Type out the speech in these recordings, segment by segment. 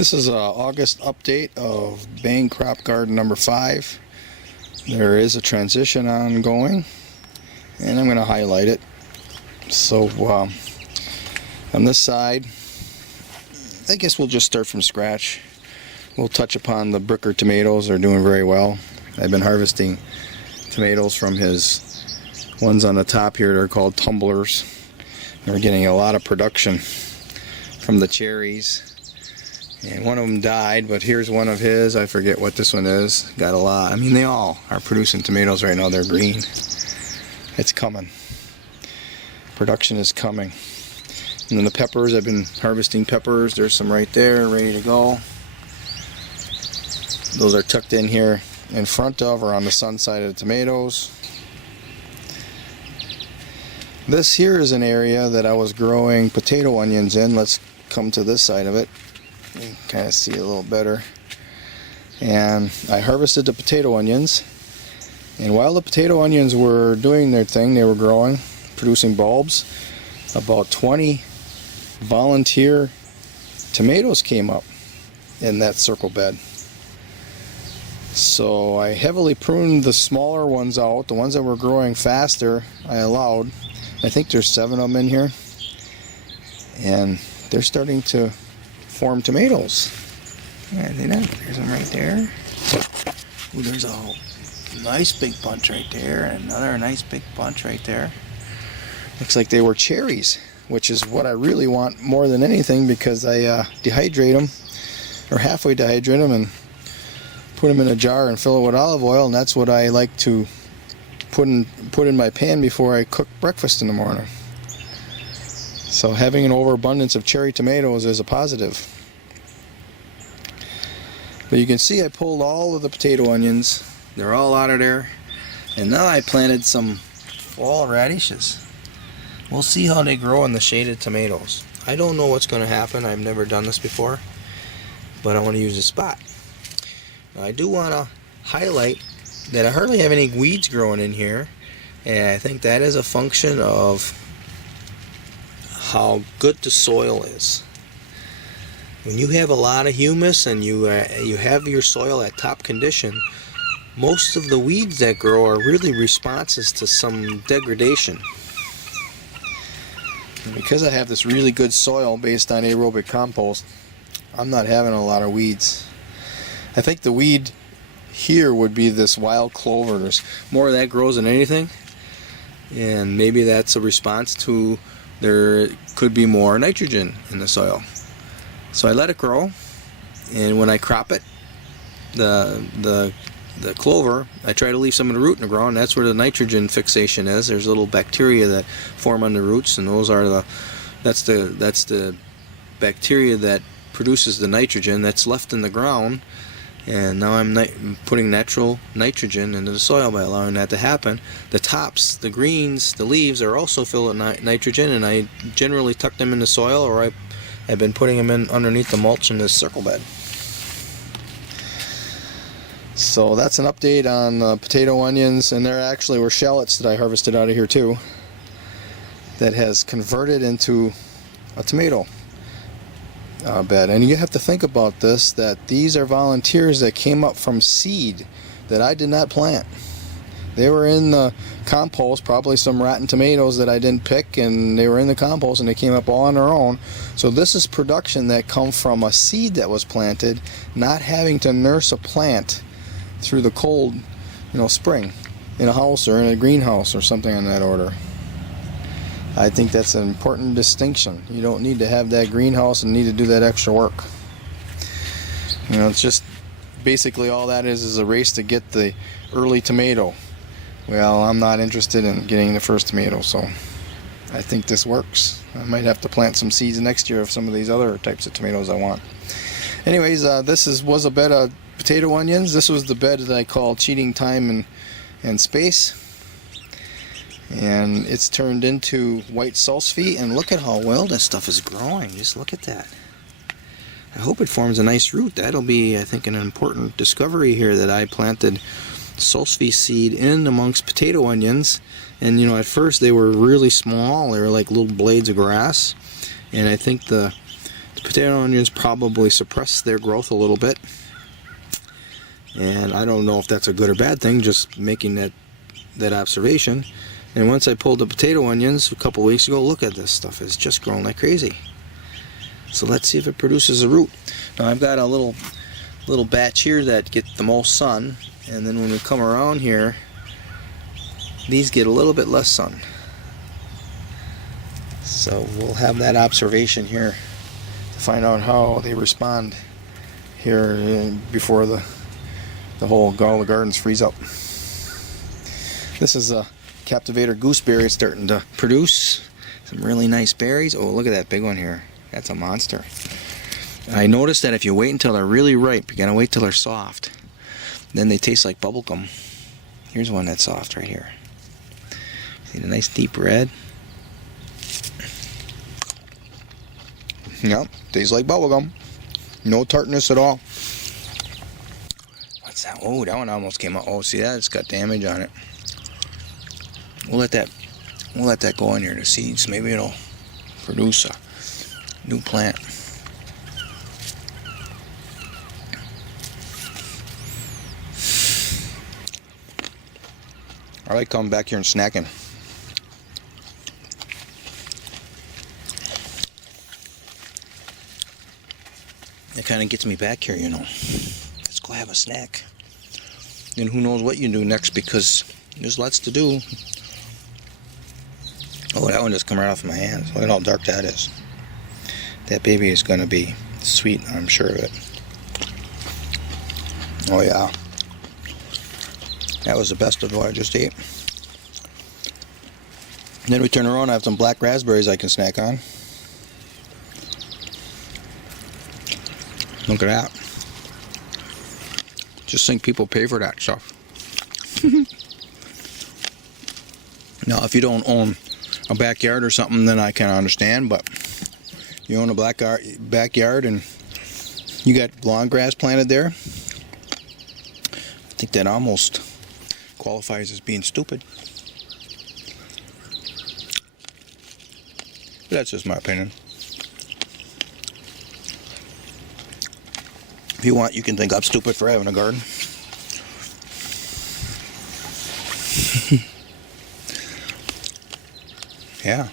This is an August update of Bang Crop Garden number 5. There is a transition ongoing, and I'm going to highlight it. So on this side, I guess we'll just start from scratch. We'll touch upon the Bricker tomatoes. They're doing very well. I've been harvesting tomatoes from his ones on the top here. They're called tumblers. They're getting a lot of production from the cherries. And one of them died, but here's one of his. I forget what this one is. Got a lot. I mean, they all are producing tomatoes right now. They're green. It's coming. Production is coming. And then the peppers, I've been harvesting peppers. There's some right there, ready to go. Those are tucked in here in front of or on the sun side of the tomatoes. This here is an area that I was growing potato onions in. Let's come to this side of it. You can kind of see a little better. And I harvested the potato onions, and while the potato onions were doing their thing, they were growing, producing bulbs, about 20 volunteer tomatoes came up in that circle bed. So I heavily pruned the smaller ones out. The ones that were growing faster I allowed. I think there's 7 of them in here, and they're starting to form tomatoes. Yeah, there's one right there. Ooh, there's a nice big bunch right there, and another nice big bunch right there. Looks like they were cherries, which is what I really want more than anything, because I dehydrate them, or halfway dehydrate them, and put them in a jar and fill it with olive oil, and that's what I like to put in my pan before I cook breakfast in the morning. So having an overabundance of cherry tomatoes is a positive. But you can see I pulled all of the potato onions. They're all out of there. And now I planted some fall radishes. We'll see how they grow in the shaded tomatoes. I don't know what's going to happen. I've never done this before. But I want to use a spot. Now I do want to highlight that I hardly have any weeds growing in here. And I think that is a function of how good the soil is. When you have a lot of humus and you have your soil at top condition, most of the weeds that grow are really responses to some degradation. And because I have this really good soil based on aerobic compost, I'm not having a lot of weeds. I think the weed here would be this wild clover. There's more of that grows than anything, and maybe that's a response to there could be more nitrogen in the soil. So I let it grow, and when I crop it, the clover, I try to leave some of the root in the ground. That's where the nitrogen fixation is. There's little bacteria that form on the roots, and those are that's the bacteria that produces the nitrogen that's left in the ground. And now I'm putting natural nitrogen into the soil by allowing that to happen. The tops, the greens, the leaves are also filled with nitrogen, and I generally tuck them in the soil, or I've been putting them in underneath the mulch in this circle bed. So that's an update on the potato onions, and there actually were shallots that I harvested out of here too that has converted into a tomato bed. And you have to think about this, that these are volunteers that came up from seed that I did not plant. They were in the compost, probably some rotten tomatoes that I didn't pick, and they were in the compost and they came up all on their own. So this is production that come from a seed that was planted, not having to nurse a plant through the cold, spring in a house or in a greenhouse or something on that order. I think that's an important distinction. You don't need to have that greenhouse and need to do that extra work. It's just basically all that is a race to get the early tomato. Well, I'm not interested in getting the first tomato, so I think this works. I might have to plant some seeds next year of some of these other types of tomatoes I want. Anyways, this was a bed of potato onions. This was the bed that I call cheating time and space. And it's turned into white salsify, and look at how well that stuff is growing. Just look at that. I hope it forms a nice root. That'll be, I think, an important discovery here, that I planted salsify seed in amongst potato onions. And at first they were really small. They were like little blades of grass. And I think the The potato onions probably suppress their growth a little bit. And I don't know if that's a good or bad thing, just making that observation. And once I pulled the potato onions a couple weeks ago, look at this stuff. It's just growing like crazy. So let's see if it produces a root. Now I've got a little batch here that get the most sun, and then when we come around here, these get a little bit less sun. So we'll have that observation here to find out how they respond here before all the gardens freeze up. This is a Captivator gooseberry. It's starting to produce some really nice berries. Oh, look at that big one here. That's a monster. I noticed that if you wait until they're really ripe, you gotta wait till they're soft. Then they taste like bubble gum. Here's one that's soft right here. See the nice deep red? Yep, tastes like bubble gum. No tartness at all. What's that? Oh, that one almost came out. Oh, see that? It's got damage on it. We'll let that go in here, the seeds. Maybe it'll produce a new plant. I like coming back here and snacking. It kind of gets me back here, you know. Let's go have a snack. And who knows what you do next, because there's lots to do. Oh, that one just come right off my hands. Look at how dark that is. That baby is going to be sweet, I'm sure of it. Oh yeah. That was the best of what I just ate. And then we turn around, I have some black raspberries I can snack on. Look at that. Just think people pay for that stuff. Now, if you don't own a backyard or something, then I can understand, but you own a backyard and you got lawn grass planted there, I think that almost qualifies as being stupid. But that's just my opinion. If you want, you can think I'm stupid for having a garden. Yeah.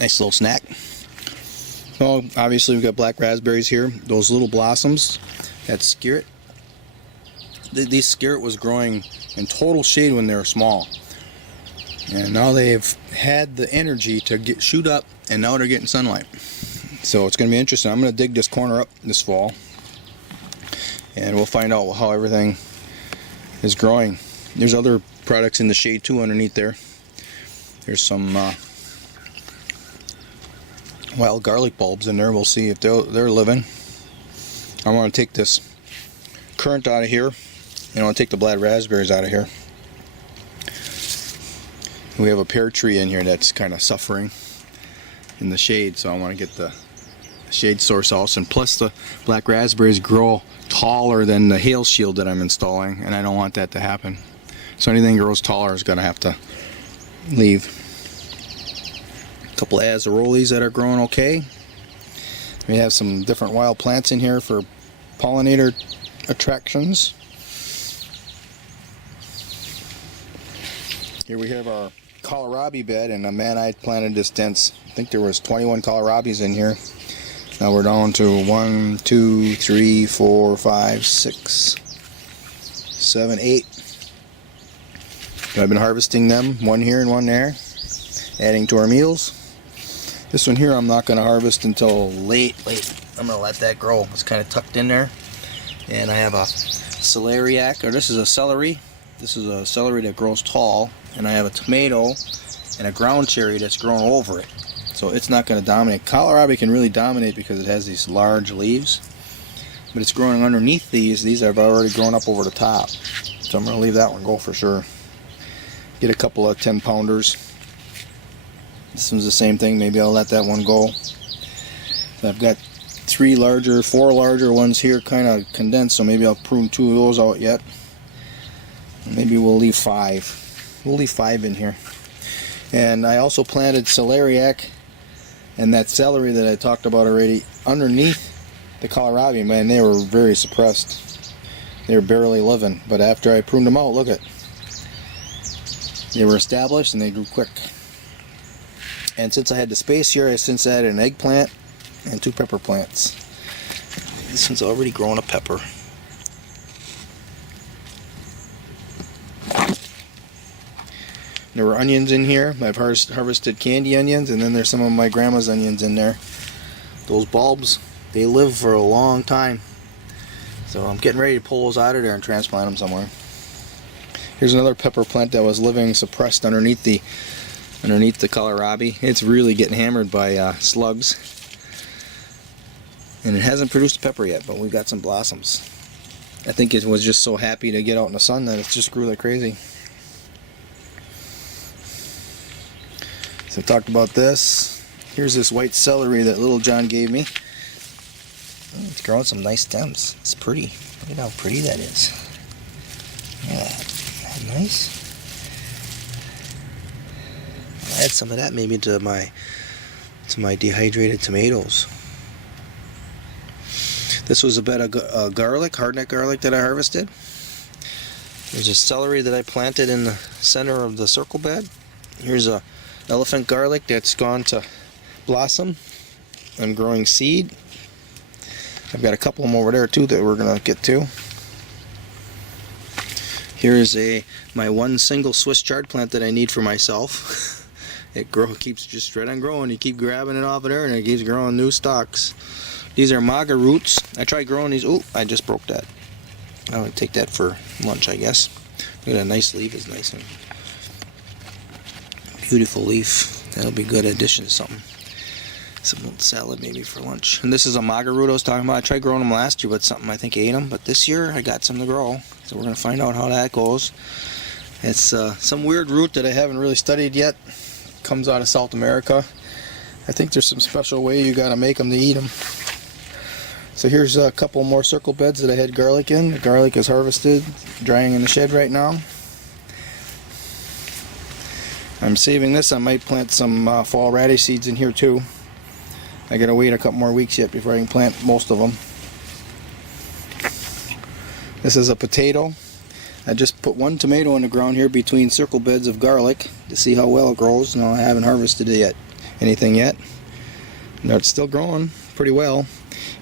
Nice little snack. Well, obviously we've got black raspberries here. Those little blossoms, that skirret. These skirret was growing in total shade when they were small. And now they've had the energy to shoot up, and now they're getting sunlight. So it's going to be interesting. I'm going to dig this corner up this fall, and we'll find out how everything is growing. There's other products in the shade too underneath there. There's some wild garlic bulbs in there. We'll see if they're living. I want to take this currant out of here, and I want to take the black raspberries out of here. We have a pear tree in here that's kind of suffering in the shade, so I want to get the shade source out. And plus the black raspberries grow taller than the hail shield that I'm installing, and I don't want that to happen. So anything that grows taller is going to have to leave. A couple of azaroles that are growing okay. We have some different wild plants in here for pollinator attractions. Here we have our Kohlrabi bed, and man, I planted this dense. I think there was 21 Kohlrabis in here. Now we're down to 1, 2, 3, 4, 5, 6, 7, 8. I've been harvesting them, one here and one there, adding to our meals. This one here I'm not going to harvest until late. I'm going to let that grow. It's kind of tucked in there. And I have a celeriac, or this is a celery. This is a celery that grows tall. And I have a tomato and a ground cherry that's grown over it. So it's not going to dominate. Kohlrabi can really dominate because it has these large leaves. But it's growing underneath these. These have already grown up over the top. So I'm going to leave that one go for sure. Get a couple of 10-pounders. This one's the same thing. Maybe I'll let that one go. So I've got 4 larger ones here kind of condensed. So maybe I'll prune 2 of those out yet. Maybe we'll leave 5. We'll leave 5 in here. And I also planted celeriac and that celery that I talked about already underneath the kohlrabi. Man, they were very suppressed. They were barely living. But after I pruned them out, look at, they were established and they grew quick. And since I had the space here, I since added an eggplant and 2 pepper plants. This one's already growing a pepper. There were onions in here. I've harvested candy onions, and then there's some of my grandma's onions in there. Those bulbs, they live for a long time. So I'm getting ready to pull those out of there and transplant them somewhere. Here's another pepper plant that was living suppressed underneath the kohlrabi. It's really getting hammered by slugs. And it hasn't produced a pepper yet, but we've got some blossoms. I think it was just so happy to get out in the sun that it just grew like crazy. So I talked about this. Here's this white celery that little John gave me. It's growing some nice stems. It's pretty. Look at how pretty that is. Yeah, isn't that nice? I'll add some of that maybe to my dehydrated tomatoes. This was a bed of garlic, hardneck garlic that I harvested. There's a celery that I planted in the center of the circle bed. Here's a elephant garlic that's gone to blossom. I'm growing seed. I've got a couple of them over there too that we're gonna get to. Here's my one single Swiss chard plant that I need for myself. It keeps just right on growing. You keep grabbing it off of there and it keeps growing new stalks. These are maga roots. I tried growing these. Oh, I just broke that. I would take that for lunch, I guess. Look at that nice leaf. It's nice and beautiful leaf. That'll be a good addition to something. Some salad maybe for lunch. And this is a maga root I was talking about. I tried growing them last year, but something I think ate them. But this year I got some to grow. So we're going to find out how that goes. It's some weird root that I haven't really studied yet. Comes out of South America. I think there's some special way you got to make them to eat them. So here's a couple more circle beds that I had garlic in. The garlic is harvested, drying in the shed right now. I'm saving this. I might plant some fall radish seeds in here too. I gotta wait a couple more weeks yet before I can plant most of them. This is a potato. I just put 1 tomato in the ground here between circle beds of garlic to see how well it grows. No, I haven't harvested it yet. Anything yet. No, it's still growing pretty well.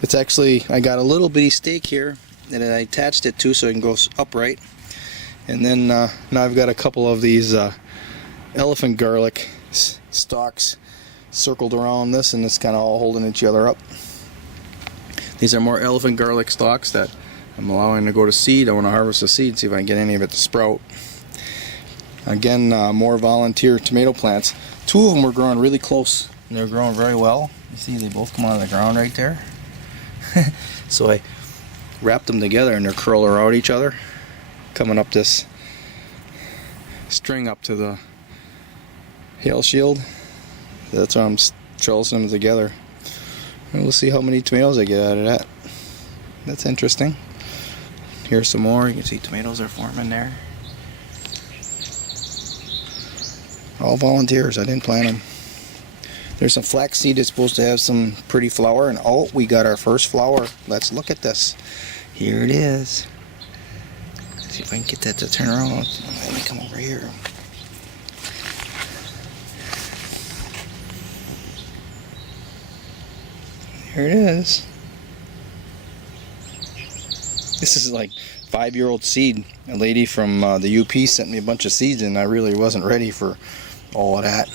It's actually, I got a little bitty stake here that I attached it to so it can go upright. And then now I've got a couple of these elephant garlic stalks circled around this, and it's kind of all holding each other up. These are more elephant garlic stalks that I'm allowing to go to seed. I want to harvest the seed, see if I can get any of it to sprout. Again, more volunteer tomato plants. 2 of them were growing really close, and they're growing very well. You see they both come out of the ground right there. So I wrapped them together and they're curling around each other, coming up this string up to the hail shield. That's why I'm trellising them together. And we'll see how many tomatoes I get out of that. That's interesting. Here's some more. You can see tomatoes are forming there. All volunteers. I didn't plant them. There's some flaxseed that's supposed to have some pretty flower, and oh, we got our first flower. Let's look at this. Here it is. Let's see if I can get that to turn around. Let me come over here. Here it is. This is like 5-year-old seed. A lady from the UP sent me a bunch of seeds, and I really wasn't ready for all of that.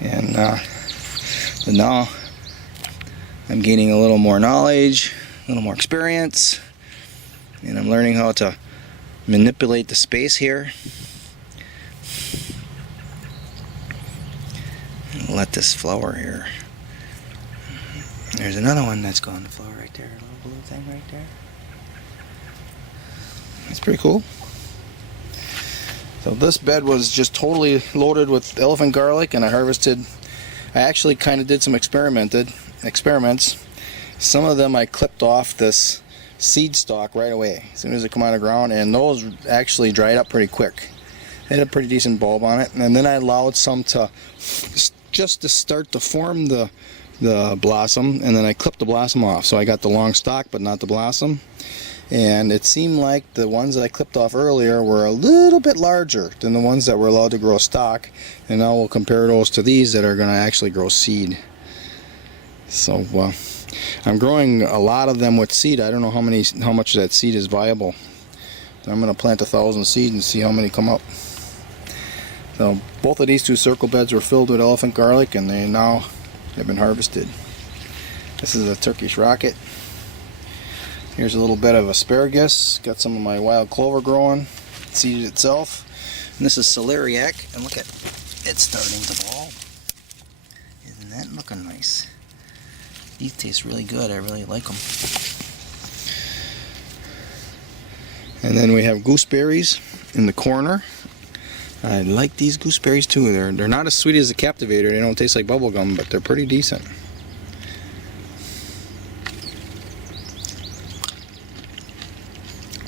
And but now I'm gaining a little more knowledge, a little more experience, and I'm learning how to manipulate the space here. And let this flower here. There's another one that's going to flower right there, a little blue thing right there. That's pretty cool. So this bed was just totally loaded with elephant garlic, and I actually kind of did some experiments. Some of them I clipped off this seed stalk right away as soon as it come out of the ground, and those actually dried up pretty quick. It had a pretty decent bulb on it, and then I allowed some to just to start to form the blossom, and then I clipped the blossom off, so I got the long stalk but not the blossom. And it seemed like the ones that I clipped off earlier were a little bit larger than the ones that were allowed to grow stalk, and now we'll compare those to these that are going to actually grow seed. So I'm growing a lot of them with seed. I don't know how much of that seed is viable. So I'm going to plant 1,000 seeds and see how many come up. So both of these two circle beds were filled with elephant garlic, and they now have been harvested. This is a Turkish rocket. Here's a little bed of asparagus. Got some of my wild clover growing, seeded itself. And this is celeriac, and look at it starting to bulb. Isn't that looking nice? These taste really good. I really like them. And then we have gooseberries in the corner. I like these gooseberries too. They're not as sweet as the Captivator. They don't taste like bubble gum, but they're pretty decent.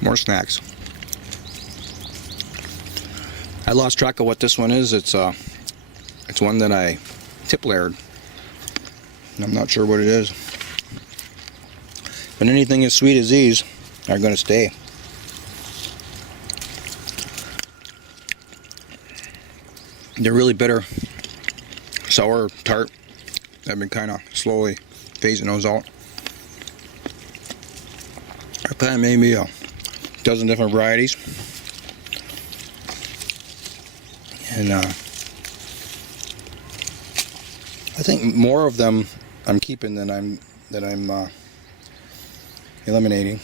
More snacks. I lost track of what this one is. It's one that I tip layered. I'm not sure what it is. But anything as sweet as these are going to stay. They're really bitter, sour, tart. I've been kind of slowly phasing those out. I planted maybe a dozen different varieties, and I think more of them I'm keeping than I'm eliminating.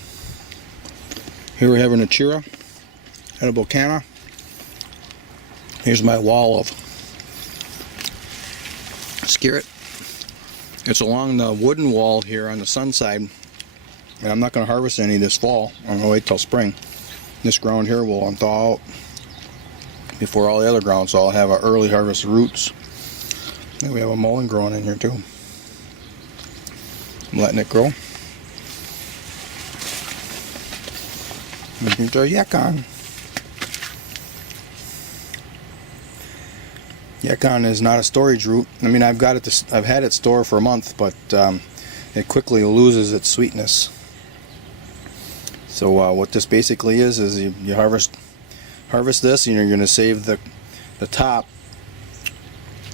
Here we're having a chira, edible canna. Here's my wall of skirret. It's along the wooden wall here on the sun side, and I'm not going to harvest any this fall. I'm going to wait till spring. This ground here will unthaw out before all the other ground, so I'll have an early harvest of roots. And we have a mullein growing in here too. I'm letting it grow. And here's our Yacon. Yacon is not a storage root. I mean, I've had it stored for a month, but it quickly loses its sweetness. So what this basically is you harvest this, and you're going to save the top,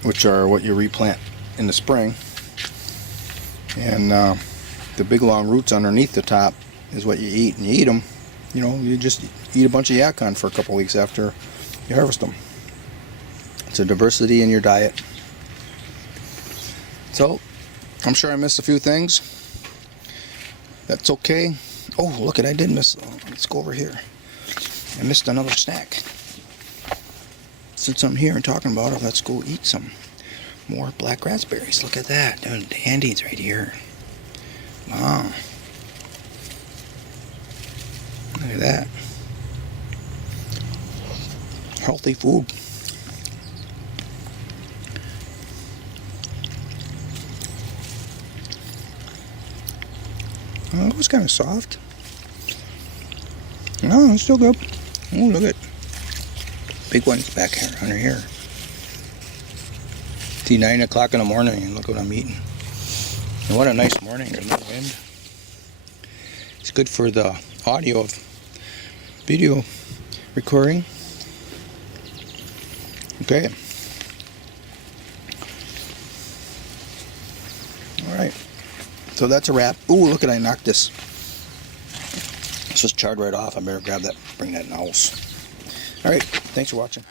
which are what you replant in the spring, and the big long roots underneath the top is what you eat, and you eat them. You know, you just eat a bunch of Yacon for a couple weeks after you harvest them. It's a diversity in your diet. So, I'm sure I missed a few things. That's okay. Oh, look I did miss. Let's go over here. I missed another snack. Since I'm here and talking about it, let's go eat some more black raspberries. Look at that. They're dandies right here. Wow. Look at that. Healthy food. Oh, it was kind of soft. No, it's still good. Oh, look at big ones back here, under here. It's 9 o'clock in the morning, and look what I'm eating. And what a nice morning. There's no wind. It's good for the audio of video recording. Okay. All right. So that's a wrap. Ooh, look at I knocked this. This was charred right off. I better grab that, bring that in the house. All right. Thanks for watching.